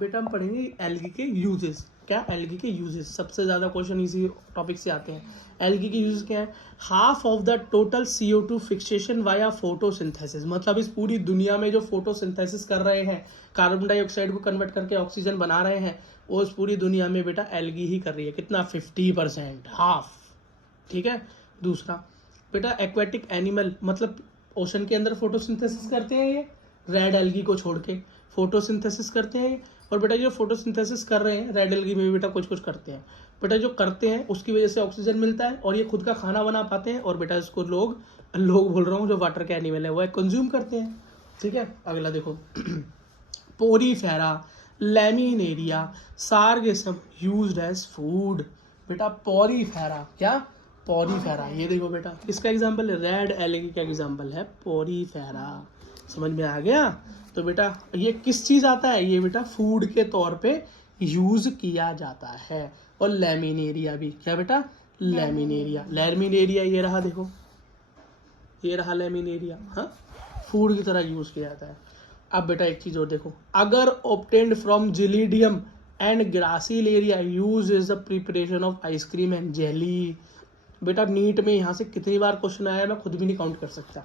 बेटा हम पढ़ेंगे एल्गी के यूजेस। क्या? एल्गी के यूजेस, सबसे ज़्यादा क्वेश्चन इसी टॉपिक से आते हैं। एल्गी के यूजेस क्या है? Half of the total CO2 fixation via photosynthesis, मतलब इस पूरी दुनिया में जो फोटोसिंथेसिस कर रहे हैं, कार्बन डाइऑक्साइड को कन्वर्ट करके ऑक्सीजन बना रहे हैं, वो इस पूरी दुनिया में बेटा एल्गी ही कर रही है। कितना? 50%, हाफ। ठीक है। दूसरा बेटा एक्वेटिक एनिमल, मतलब ओशन के अंदर फोटोसिंथेसिस करते हैं ये, रेड एल्गी को छोड़ के फोटोसिंथेसिस करते हैं। और बेटा जो फोटोसिंथेसिस कर रहे हैं रेड एल्गी में भी बेटा कुछ कुछ करते हैं। बेटा जो करते हैं उसकी वजह से ऑक्सीजन मिलता है और ये खुद का खाना बना पाते हैं। और बेटा इसको लोग बोल रहा हूँ, जो वाटर के एनिमल है वो कंज्यूम करते हैं। ठीक है। अगला देखो porifera, laminaria, sargassum used as food. बेटा पोरीफेरा, क्या? पोरीफेरा, ये देखो बेटा इसका एग्जाम्पल है, रेड एल्गी का एग्जाम्पल है पोरीफेरा। समझ में आ गया? तो बेटा ये किस चीज़ आता है? ये बेटा फूड के तौर पे यूज किया जाता है। और लैमिनेरिया भी, क्या बेटा? लैमिनेरिया, लैमिनेरिया ये रहा, देखो ये रहा लैमिनेरिया, हाँ, फूड की तरह यूज किया जाता है। अब बेटा एक चीज और देखो, अगर obtained from Gelidium and Gracilaria use is the preparation of ice cream and jelly. बेटा नीट में यहाँ से कितनी बार क्वेश्चन आया मैं खुद भी नहीं काउंट कर सकता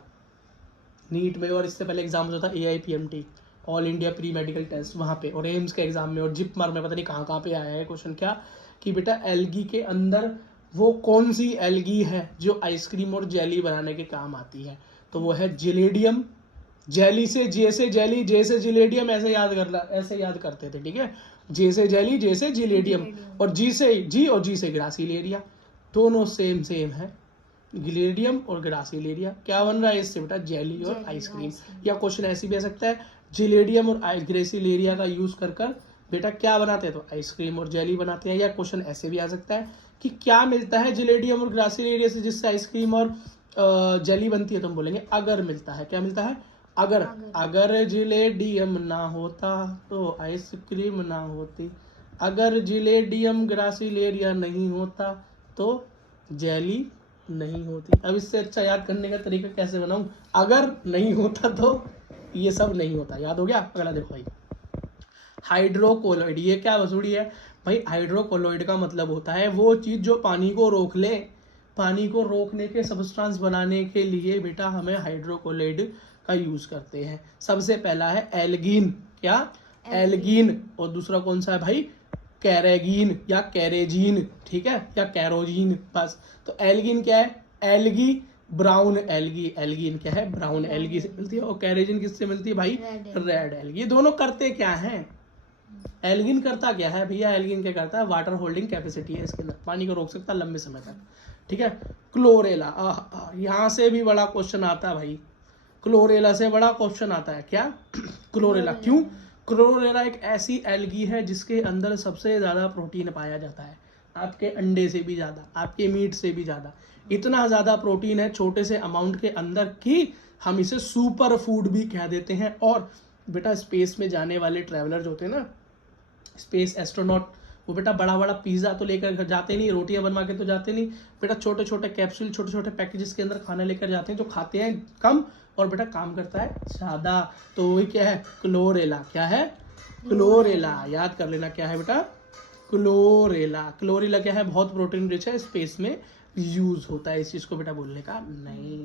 नीट में। और इससे पहले एग्जाम होता था AIPMT, all India pre medical test, वहाँ पे, और एम्स के एग्जाम में, और जिपमर में, पता नहीं कहाँ पे आया है क्वेश्चन। क्या कि बेटा एल्गी के अंदर वो कौन सी एल्गी है जो आइसक्रीम और जेली बनाने के काम आती है? तो वो है जिलेडियम। जेली से जे से जेली, जे से जिलेडियम, ऐसे याद करते थे। ठीक है। जे से जेली, जे से जिलेडियम, और जी से जी और जी से ग्रासिलेरिया, दोनों सेम है, गिलेडियम और ग्रासिलेरिया। क्या बन रहा है इससे बेटा? जेली और आइसक्रीम। या क्वेश्चन ऐसे भी आ सकता है, जिलेडियम और ग्रासिलेरिया का यूज कर बेटा क्या बनाते हैं? तो आइसक्रीम और जेली बनाते हैं। या क्वेश्चन ऐसे भी आ सकता है कि क्या मिलता है जिलेडियम और ग्रासिलेरिया से जिससे आइसक्रीम और जेली बनती है? तो हम बोलेंगे अगर मिलता है। क्या मिलता है? अगर जिलेडियम ना होता तो आइसक्रीम ना होती, अगर जिलेडियम ग्रासिलेरिया नहीं होता तो जेली नहीं होती। अब इससे अच्छा याद करने का तरीका कैसे बनाऊं? अगर नहीं होता तो ये सब नहीं होता। याद हो गया? अगला देखो भाई, हाइड्रोकोलोइड, ये क्या वसूड़ी है भाई? हाइड्रोकोलोइड का मतलब होता है वो चीज जो पानी को रोक ले। पानी को रोकने के सब्सटेंस बनाने के लिए बेटा हमें हाइड्रोकोलोइड का यूज करते हैं। सबसे पहला है एल्गीन। क्या? एल्गीन। और दूसरा कौन सा है भाई? कैरेगीन या कैरेजीन। ठीक है, या कैरोजीन, बस। तो एल्गीन क्या है? Algae, brown algae. एल्गीन क्या है? ब्राउन एल्गी से मिलती है। और कैरेजीन किससे मिलती है भाई? Red algae. ये दोनों करते क्या हैं? एल्गिन करता क्या है भैया? एल्गिन क्या करता है? वाटर होल्डिंग कैपेसिटी है इसके अंदर, पानी को रोक सकता है लंबे समय तक। ठीक है। क्लोरेला, यहाँ से भी बड़ा क्वेश्चन आता है भाई, क्लोरेला से बड़ा क्वेश्चन आता है। क्या? क्लोरेला। क्यों? क्लोरेला एक ऐसी एल्गी है जिसके अंदर सबसे ज़्यादा प्रोटीन पाया जाता है, आपके अंडे से भी ज़्यादा, आपके मीट से भी ज़्यादा। इतना ज़्यादा प्रोटीन है छोटे से अमाउंट के अंदर कि हम इसे सुपर फूड भी कह देते हैं। और बेटा स्पेस में जाने वाले ट्रैवलर जो होते हैं ना, स्पेस एस्ट्रोनॉट, वो बेटा बड़ा बड़ा पिज्ज़ा तो लेकर जाते नहीं, रोटियां बनवा के तो जाते नहीं बेटा, छोटे छोटे कैप्सूल, छोटे छोटे पैकेजेस के अंदर खाना लेकर जाते हैं, जो खाते हैं कम और बेटा काम करता है ज़्यादा। तो वही क्या है? क्लोरेला। क्या है? क्लोरेला। याद कर लेना क्या है बेटा? क्लोरेला। क्लोरेला क्या है? बहुत प्रोटीन रिच है, स्पेस में यूज होता है, इस चीज़ को बेटा बोलने का नहीं।